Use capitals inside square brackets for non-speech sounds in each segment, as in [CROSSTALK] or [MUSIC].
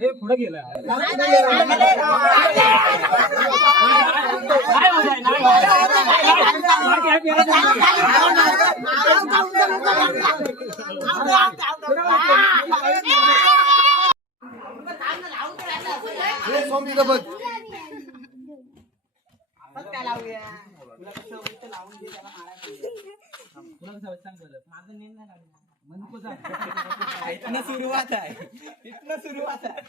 हे पुढे गेला इथनं सुरुवात आहे इथनं सुरुवात आहे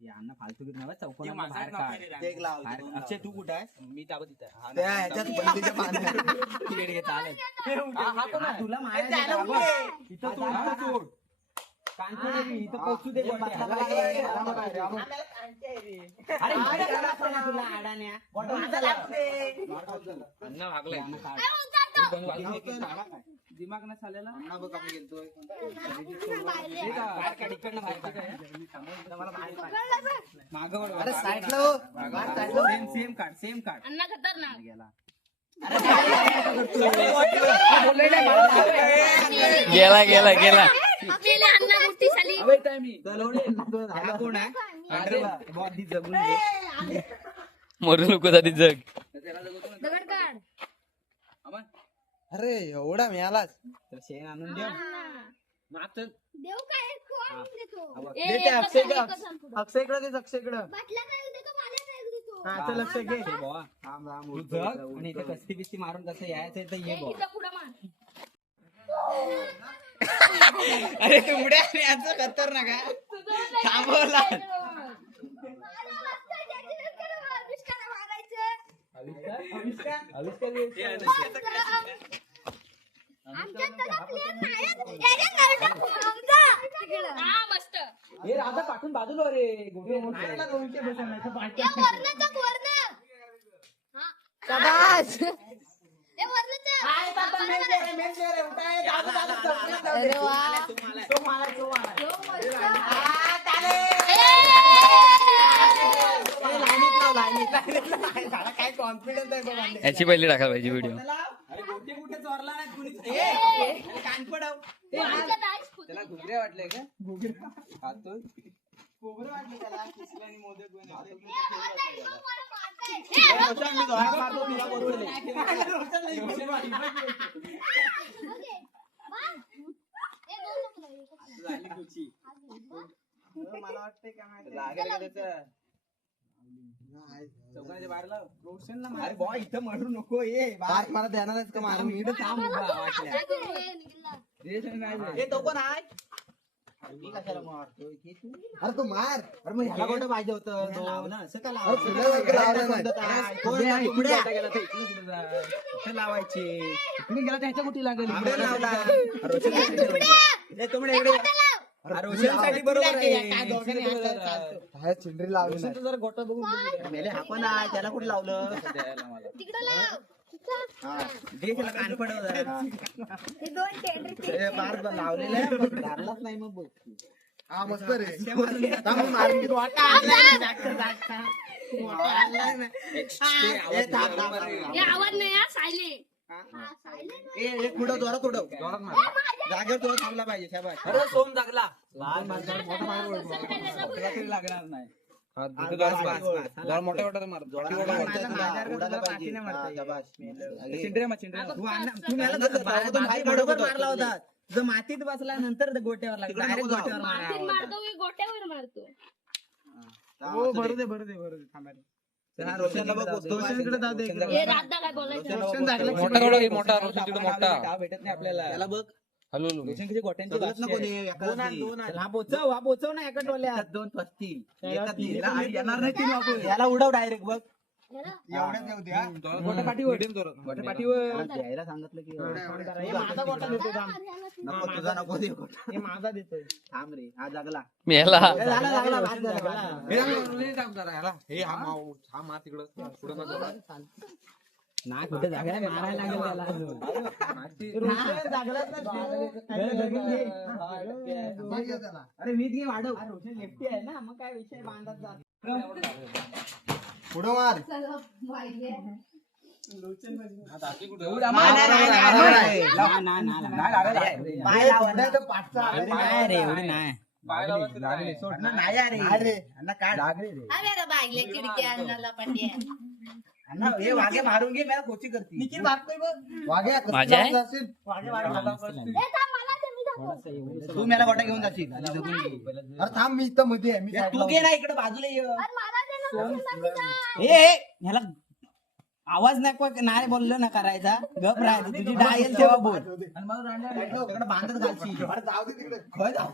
अन्न फालतू घेत नाही चौकोन बाहेर काढ तेग लावतो. अक्षय तू कुठं आहे मी ताबत इथं ह्याच्यात बंदीच्या पाण्यात हा, हा आहे? तुला. इथं आहे पोचू दे अरे, तुला अडाण्या. अन्न भागलंय. हे? दिमाग नाही चालेला हे इकडनं बाहेर काढ. बाहेर काढ. मागं. अरे साईडला हो. सेम सेम काढ सेम काढ अण्णा खतरनाक गेला गेला गेला गेला झाली. मरू नको आधी जग. अरे एवढा मिळालाच. तर शेण आणून दे मागचं. देव काय? कोण देतो. दे ए, ते एकच अक्षयकडं. अक्षयकडे दे अक्षयकडे बाटल्या काय देतो मला काय देतो हा चल अक्षय घे. आणि इथं कस्ती बिस्ती मारून कसं यायचं तर ये [LAUGHS] [LAUGHS] अरे तुमड्या याचं खतरनाक आहे थांबवला. हा मस्त हे राधा पाठून बाजूला रे गोटे मोठे. ए, वरणाचं, वरणं. हा. ए, वरणाचं. हा, अरे वा. काय कॉन्फिडन्स आहे बघ अंडे. याची पहिली टाकायला पाहिजे व्हिडिओ अरे गोटे कुठे चोरला नाही कुणीच. ए, कान पडाव. वरणाचं डाळीच फुटली. त्याला घुगऱ्या वाटले का घुगऱ्या खातो खोबरं वाटलं त्याला किसलं आणि मोदक बनवले. रोशन, मी मारतो, तुला बरोबर. ए, दोन नको लावू. झाली कुची. मला वाटतंय काय माहिती. लागेल का त्याचं? चौकाच्या बाहेर लाव. रोशनला मार. अरे बुवा, इथं मरू नको बास मला का मारून मी इथं थांब उभा वाटल्या. काय करू? ए, निघाला. रेशन काय झालं? हे तो कोण आहे मी कशाला मारतोय की तू? अरे तू मार अरे मग ह्याला कुठं पाहिजे होतं दोन? असं का अरे तुला वगैरे लावलं नाही. कोण पुढे आहे, आहे? इकडे पुढे आता गेला तर इकडे कुठे जा? इथं लावायचे इकडे गेला त्याच्या कुठे लागेल लावला. ए. ए, तुमडे ए, इकडे लाव. रोशनसाठी बरोबर आहे. चिंडरी लावली रोशनचं जरा गोटा बघून बघू. मेले हा आहे त्याला कुठे लावलं [LAUGHS] द्यायला मला. तिकडं लाव. दे त्याला कान पडव जरा. हे दोन टेंडर बार ब- लावलेलं आहे [LAUGHS] पण धरलाच नाही मग बघ हा मस्त रे [LAUGHS] थांब, मी मारून घेतो. वाटा आणलाय ना, जागता, जागता. वाटा आणलाय ना. ते आवाज ए, थांब, थांब, बरोबर आहे. थांब, हे आवाज नाही हा सायले ए, ए, पुढं जोरात उडव. जागेवर तुला थांबला पाहिजे शाबास. सोम जागला. मोठा लागणार नाही. बस, बस, बस. जरा मोठ्या मोठ्या मार. जोरात उडवायचं तुला, उडायला पाहिजे. हा, शाबास. चिंद्रे मग चिंद्रे तू आणा- तू मला तर बाहेर- बाहेर बरोबर मारला होता. जर मातीत बसला नंतर गोट्यावर लागला. डायरेक्ट गोट्यावर मातीत मारतो की गोट्यावर मारतो? हो भरू दे भरू दे भरू दे. थांबा रोशनकडे जाऊ दे. हे रोशन की मोठा थोडा घे, मोठा रोशन तिकडे मोठा. भेटत नाही आपल्याला. त्याला बघ. हॅलो नको. दे, दे. हा पोचव हा पोचव ना एका टोल्या दोन एकात. याला- येणार नाही वापस. याला उडव डायरेक्ट बघ. याला? गोट्या पाठीवर. गोट्या पाठीवर. द्यायला सांगितलं की हे माझा गोटा देतो थांब. नको तुझा नको दे हे माझा देतोय. थांब रे हा जगला. मी ह्याला ए, झाला झाला भात झाला नाही कुठे जागा मारायला लागेल त्याला. रोशन जागलाच ना. हे जगून घे. अरे वीज घे वाढव. रोशन लेफ्टी आहे ना मग काय विषय बांधत जात? पुढं मार. हे वाघे मारून घे मला कोची करते. निखिल बघ. माझ्या. तू मला गोटा घेऊन जाशील. अरे थांब मी इथं मध्ये तू घे ना इकडे बाजूला ए, ए, ह्याला आवाज नको नाही बोललो ना करायचा. गप राहायचं तुझी डाळ येईल तेव्हा बोल. तिकडे बांधत घालशील. अरे जाऊ दे तिकडे. खय जाऊ.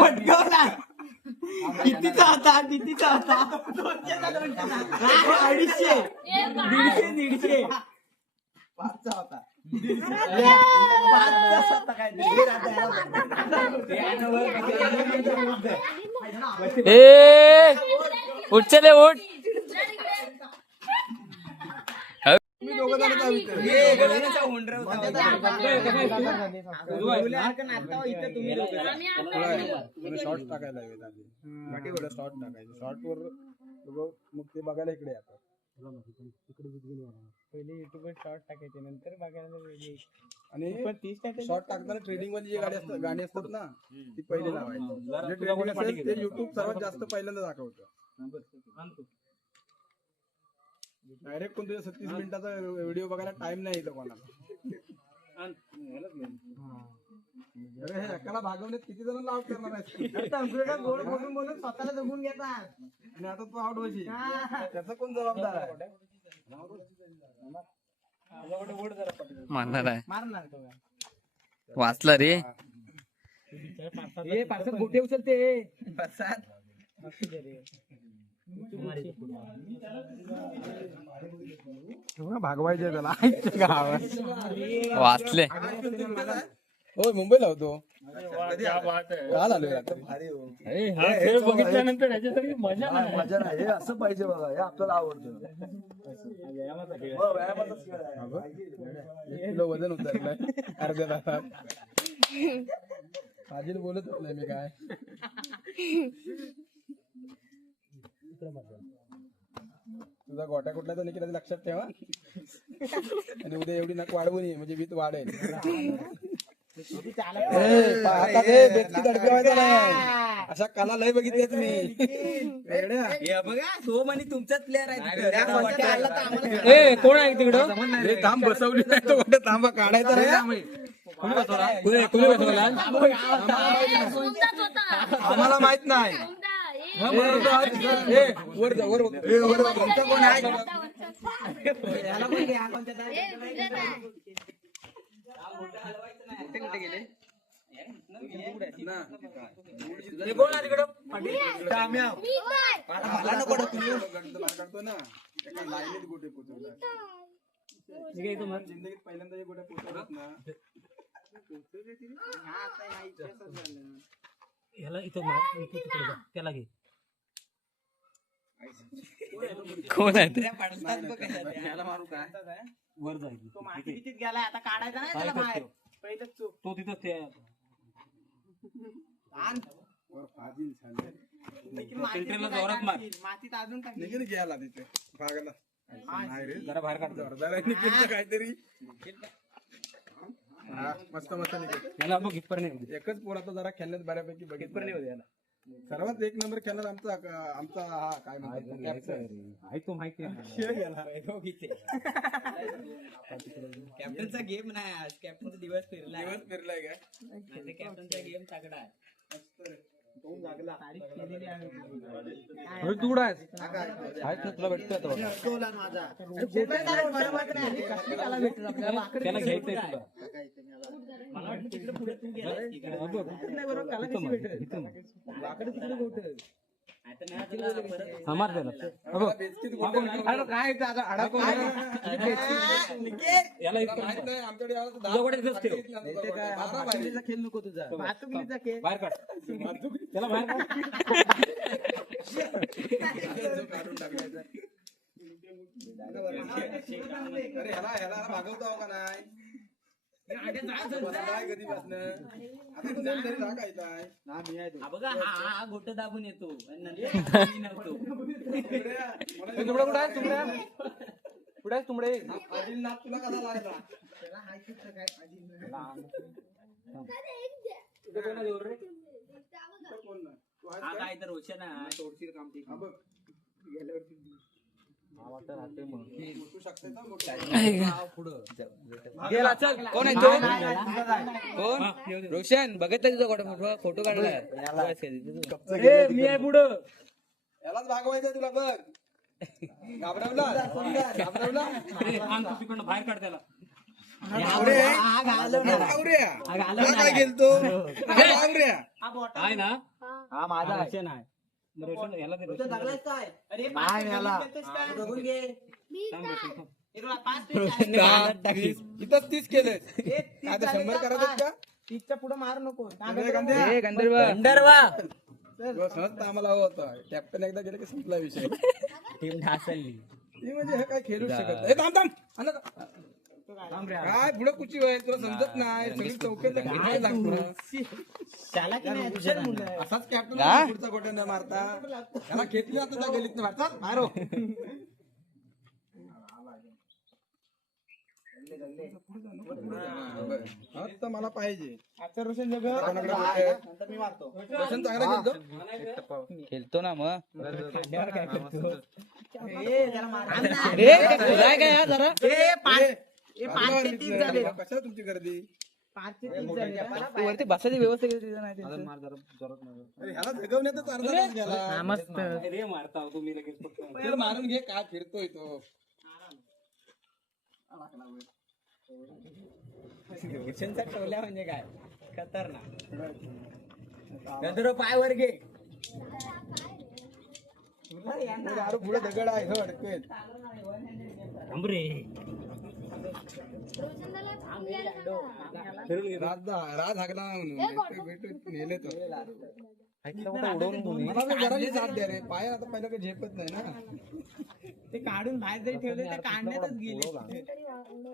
पटकन ना. कितीचा होता कितीचा होता? अडीचशे? दीडशे दीडशे? पाचचा होता. ए उठ चले उठ. शॉर्ट टाकायला शॉर्ट टाकायचं. शॉर्ट वर मग ते बघायला इकडे येतात पहिले युट्यूबवर शॉर्ट टाकायचे नंतर बघायला आणि शॉर्ट टाकताना ट्रेडिंग वाली जी गाडी असतात गाणी असतात ना ती पहिले लावायची. म्हणजे ट्रेडिंग असेल ते युट्यूब सर्वात जास्त पहिल्यांदा दाखवतं. डायरेक्ट कोण तुझ्या सत्तीस मिनिटाचा व्हिडिओ बघायला टाइम नाही येतो कोणाला. अरे हे एकाला भागवण्यात किती जण लाव करणार आहेत? [LAUGHS] गोड बोलून बोलून स्वतःला जगून घेतात. आणि आता तू आउट होशील. त्याचा कोण जबाबदार आहे? आहे. मारणार तो वाचला रे. पार्सल गोटे उचलते. भागवायचे त्याला. वाचले. हो मुंबईला होतो. काल आलोय रात्री. बघितल्यानंतर याच्यासाठी मजा नाही. मजा नाही. हे असं पाहिजे बघा हे आपल्याला आवडतं. हो, व्यायामाचाच खेळ आहे. अगं, एक किलो वजन उतरलंय अर्ध्या तासात. आजीला बोलत नाही मी काय. तुझा गोट्या कुठला तर निघाला लक्षात ठेवा. आणि उद्या एवढी नक वाढवून ये म्हणजे वीत वाढेल. पाहता ते नाही अशा कला लय बघितल्यात मी वेड्या. हे बघा सोम आणि तुमचाच प्लेअर आहे ए कोण आहे तिकडं हे थांब बसवली नाही तो गोट्या थांबा काढायचा रे बसवला आम्हाला माहीत नाही वर जा, वर वर कोण आहे हे लाईनीत गोटे पोचवतात जिंदगीत पहिल्यांदा गोट्या पोचवतात ना ह्याला इथं त्याला घे. कोण आहे ते? त्या पडतात बघ कशा. वर जाईल. तो बितीत गेलाय आता काढायचा नाही त्याला बाहेर. पहिलेच चूक. तो तिथं ते आण. मातीत सेंटरला काय जोरात मार. टाकतील? मातीत अजून. निघीन घ्यायला तिथे भागाला. नाही रे जरा बाहेर काढ. जोरदार आहे निखिलचं काहीतरी. हा, मस्त मस्त निखिल. याला बघ इथपर्यंत एकच जरा खेळण्यात बऱ्यापैकी बघितलं. सर्वात एक नंबर खेळण्यात आमचा आमचा हा काय म्हणतात कॅप्टन आहे तो माहिती आहे. कॅप्टनचा गेम नाही आज. कॅप्टनचा दिवस फिरला दिवस फिरलाय काय कॅप्टनचा गेम तगडा आहे. तू कुठं आहेस? आहेस ना तुला. टोला माझा. बरोबर नाही कसली त्याला घ्यायचंय तुला. मला वाटतं तिकडे पुढे तू गेलास. तिकडे. हा, बघ. नाही बरोबर त्याला इथं कशी मार, भेटेल इथं मार. लाकडं तिकडे कुठं आता नाही तुला परत- हा, काय? याला आमच्याकडे खेळ नको तुझा. खेळ बाहेर काढ. त्याला बाहेर काढून. अरे ह्याला ह्याला भागवतो का नाही? हा बघा हा हा गोट दाबून येतो. आणि नंतर मी नव्हतो. ए, तुमडे कुठे आहे तुमड्या? कुठे आहे तुमडे आदिल नाथ तुला कसा लागला? काय. कोण हा तर रोशन आहे. तोडशील काम ते. हा बघ. मोठं. गेला चल. कोण आहे तो? कोण? रोशन बघितलं तुझा फोटो फोटो काढलाय ए, मी आहे पुढं. यालाच भागवायचं तुला बघ. घाबरवला? घाबरवला? बाहेर काढ त्याला. काय गेलतो? हा ना? हा माझा रोशन आहे. रोशन याला दे, रोशन. जगलायस काय? अरे नाही याला. बघून घे. तीस. केले. तर शंभर करायचं का? तिथच्या पुढे मारू नको. ए, गंधर्व. सहज आम्हाला होता कॅप्टन एकदा गेले की संपला विषय. टीम ढासळली. ती म्हणजे हे काय खेळूच शकत नाही. ए, थांब थांब. आणलं का? काय पुढे कुची होईल तुला समजत नाही. सगळी चौकीत असाच कॅप्टन पुढचा गोट्या न मारता. त्याला खेचली आता त्या गलीत मारतात मारो मला पाहिजे. रोशन चांगला खेळतो? खेळतो ना मग. ए, जरा मार. रे तुझा काय हा पाच- ते झाले. कशाला तुमची गर्दी? पाच ते तीन झाले. का? तू वरती बसायची व्यवस्था केली तिथं नाही त्यांचं. अरे ह्याला जगवण्यातच अर्धा तास गेला. मस्त. रे मारता तुम्ही लगेच. [LAUGHS] चल मारून घे काय फिरतोय तो. टोल्या म्हणजे काय? खतरनाक. पाय वर घे. दारू पुढे दगड आहे हो अडकेल राज राज हागला म्हणून भेटू नेले तो मला बी द्या रे पाय आता पहिलं काही झेपत नाही ना ते काढून बाहेर जरी ठेवले ते काढण्यातच गेले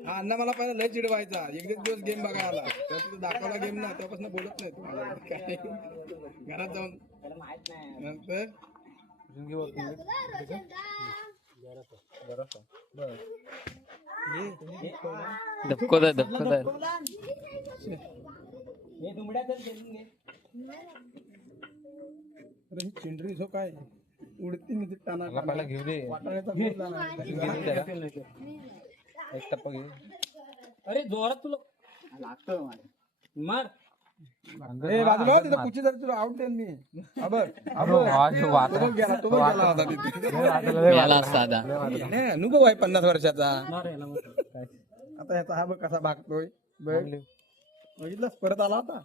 हा अण्णा मला पहिला लय चिडवायचा एक दिवस गेम बघायला आला तेव्हा तिथं दाखवला गेम ना त्यापासून बोलत नाही तुम्हाला काय घरात जाऊन नंतर धपकोत आहे हे अरे ही चिंडरी झो काय? उडती मी टाना मला घेऊ दे. एक टप्पा घे अरे जोरात तुला. लागतं मार. ए बाजूला हो, तिथं कुची जर तुला आउट देईन मी. नाही, अनुभव आहे पन्नास वर्षाचा. आता हा बघ कसा भागतोय. बघ. बघितलंस? परत आला आता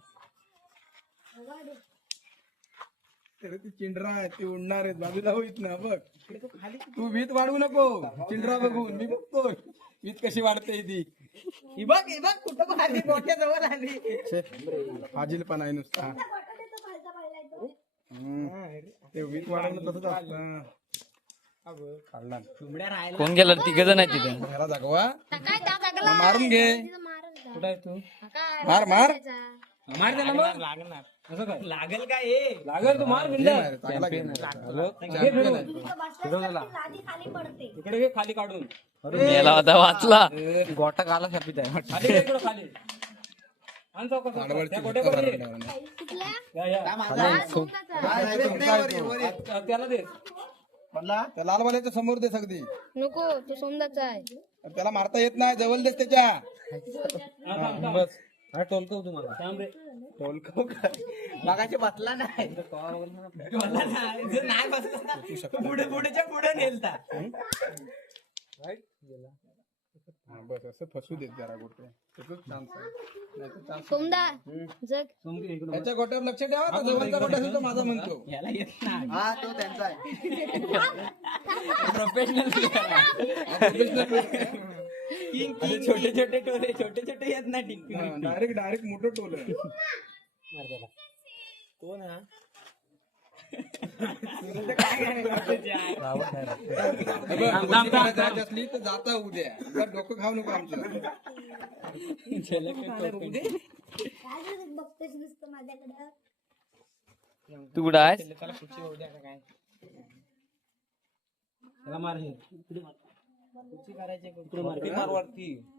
तरी ती चिंडरा आहे ती उडणार आहेत बाजूला होईत ना बघ. तू भीत वाढवू नको. चिंडरा बघून मी बघतोय. भीत कशी वाढते ती. ही बघ ही बघ कुठं पण आली मोठ्या जवळ आली. फाजील पण आहे नुसता. हम्म. ते भीत वाढवणं तसंच असतं. कोण गेला? तिघ जण आहे तिथे. दाखवा. मारून घे. कुठं आहे तू? मार मार. मार त्याला मग. लागणार असं काय? लागल का हे? लागल तू मार घे बिंदा मारे, चांगला घे. Champion आहे. लादी खाली पडते. इकडे घे खाली काढून. मेला होता वाचला. गोटा काला शापित आहे. खाली घे इकडं खाली. आण त्या गोट्यावर या, या. त्याला दे. त्या लालवाल्याच्या समोर दे सगळी नको तो सोमनाथचा आहे. त्याला मारता येत नाही जवळ देस त्याच्या. हा, थांब. हा, टोलतो तुम्हाला थांब रे. मगाशी बसला नाही. बसला नाही. बसला ना, पुढे पुढेच्या पुढे नेलता. हा, बस असं फसू देत जरा गोटे. त्याचाच chance आहे. नाहीतर chance सोमदा जग. समजून इकडं त्याच्या गोट्यावर लक्ष ठेवा तो जवळचा गोटा असेल तो माझा म्हणतो. याला येत नाही. हा तो त्यांचा आहे. प्रोफेशनल छोटे छोटे टोले छोटे छोटे येत नाही डायरेक्ट डायरेक्ट मोठं टोल. कोण हा? असली तर जाता उद्या डोकं खाऊ नको आमचं बघतेस नुसतं माझ्याकडं तू कुठं आहेस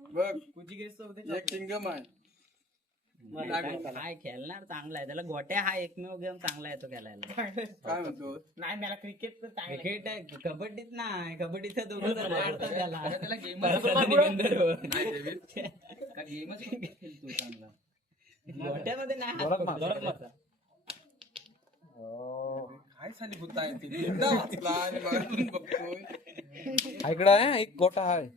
बघ एक किंगम आहे. काय? खेळणार चांगला आहे. त्याला गोट्या हा एकमेव गेम चांगला आहे तो खेळायला. काय म्हणतो? नाही मला क्रिकेट तर क्रिकेट आहे. कबड्डीत नाही. कबड्डीत दोघं जण मारतात त्याला. परसाद निबंधर हो. गोट्यामध्ये नाही काय आहे. ती एकदा वाचला आणि मगातून बघतोय. इकडं आहे एक गोटा आहे.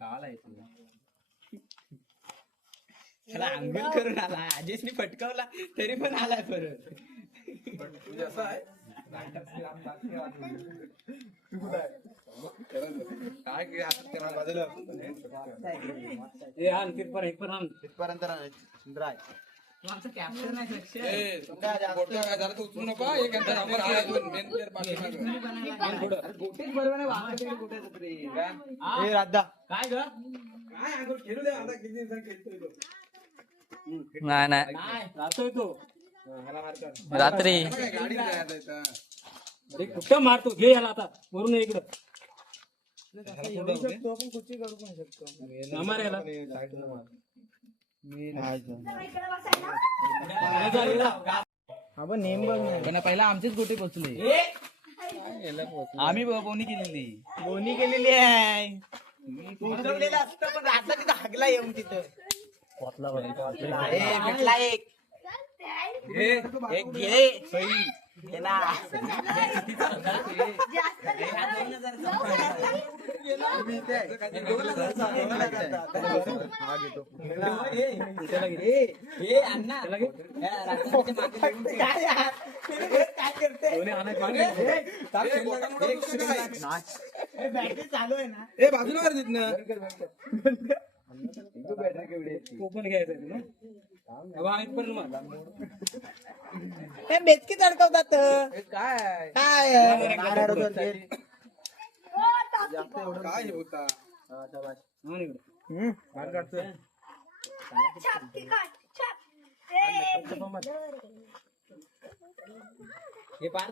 त्याला आंघोळ करून आला. आजेशनी फटकावला तरी पण आलाय परत. असं आहे? काय तिथपर्यंत. आमचं कॅप्टन आहे लक्ष उचलू नका एक मेन प्लेअर. गोटेच बरोबर राधा. ग? काय अंघोळ खेळू दे आता किती दिवसांनी खेळतोय तो. नाही नाही. तो रात्री. कुठं मारतो? घे याला आता. वरून इकडं. मार याला. पण पहिला आमचेच गोटे पोचले. आम्ही बोनी केलेली. बोनी केलेली आहे. उतरवलेलं असतं पण आता तिथं हागला येऊन तिथं. भेटला एक एक घे. चालू आहे ना. ए बाजूला कर तिथनं ओपन घ्यायचं हे बेचकी चढकवतात काय? काय? काय हे होता? हा इकडं. हे पार.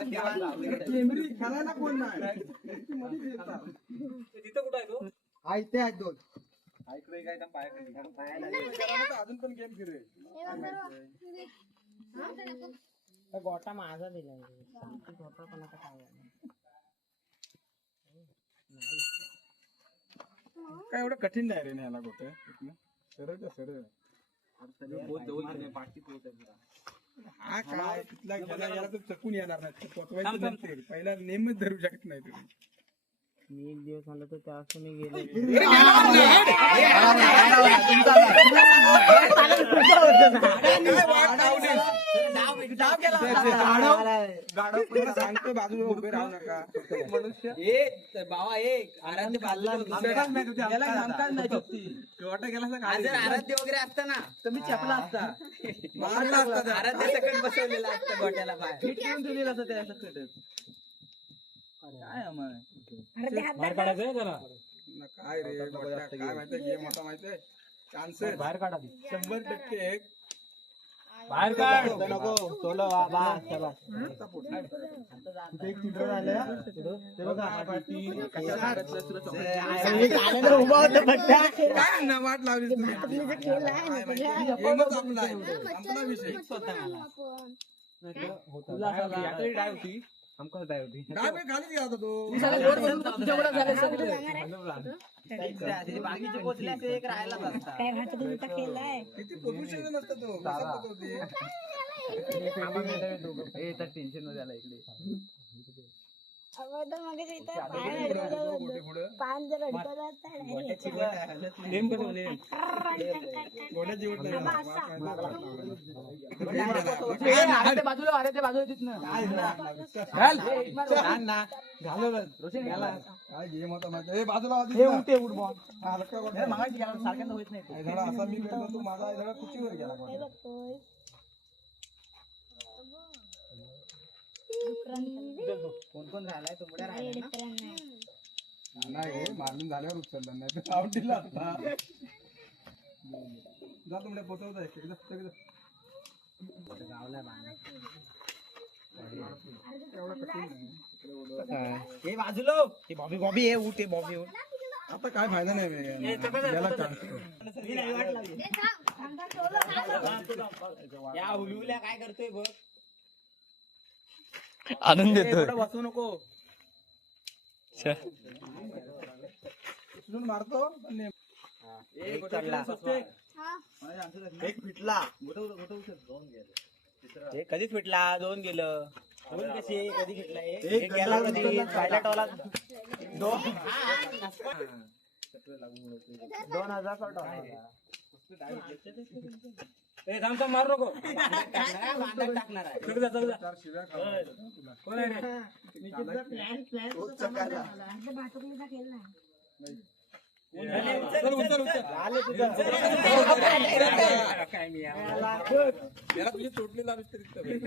खेळायला कोण नाही तिथं कुठं आहे तो हा इथे आहेत दोन अजून पण गेम फिरे गोटा माझा दिला काय एवढं कठीण नाही रे न्यायला कुठे सरळ सरळ. हा काय? तिथला गेला गेला तर चकून येणार नाही. पोचवायचं नंतर पहिला नेमच धरू शकत नाही तुम्ही. मी एक दिवस आलो तर त्या मी सांगतो बाजूला उभे राहू नका बाबा एक आराध्य बाजूला जर आराध्य वगैरे असता ना तर मी चपला असता मारला असता. आराध्य सकट बसवलेला असतं गोट्याला बाय बाहेर काढायचं आहे ना काय रे काय माहितीये गेम होता माहितीये चान्सेस बाहेर काढा शंभर टक्के एक. बाहेर काढ. नको सोलो वा बा चला. तिथे एक चित्र राहिलं ते बघा उभा होता फक्त. काय ना वाट लावली तुम्ही? काय माहिती? गेमच आपला आहे. संपला विषय. खालीच गेला होता. तो बाकीचे पोचले असते एक राहायलाच असता किती पोल्युशन नसतं तो ते? टेन्शनमध्ये आला इकडे गोटे पुढं नेम कसं नेम गोट्या जीवट नाही राहणार. वाघ काय बाजूला वाऱ्याच्या बाजूला तिथनं काय गेम होता माहिती ए, बाजूला वाजू हे दे ना. उठे उठ बॉल. हा, हलका गोटा. मागायची गेला सारख्यांदा होत नाही आई धडा असा मी करतो तू माझा आई धडा कुचीवर गेला गोटा. कोण कोण राहिलाय तुमच्या राहिला नाही हे मारून झाल्यावर उचलला नाही तर आउट दिला असता. जा तुमच्या पोचवता एकदा एकदा. हे बाजूला हे. बॉबी बॉबी हे उठ हे बॉबी उठ. आता काय फायदा नाही. या काय करतोय बघ? आणून देतो बसू नको. उचलून मारतो एक चढला एक फिटला. हे कधीच फिटला? दोन गेलं. दोन कशी? कधी फिटला एक गेला कधी? पायलट वाला दोन? दोन हजार ए थांब थांब मारू नको टाकणार टाकणार आहे चल जा, चल जा. चार शिव्या खाऊ. कोण आहे रे चल उचल उचल काय मी त्याला तुझी लावीस तरी चालेल.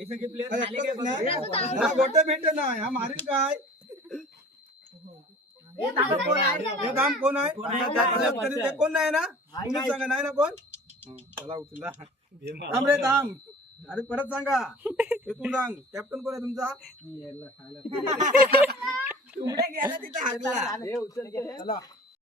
हा, भेटते ना हा मारील काय? हे काम कोण आहे? तरी ते कोण नाही ना? तुम्ही सांगा नाही ना कोण? चला उचला. थांब रे थांब. अरे परत सांगा. हे तू सांग. कॅप्टन कोण आहे तुमचा? [LAUGHS] चला.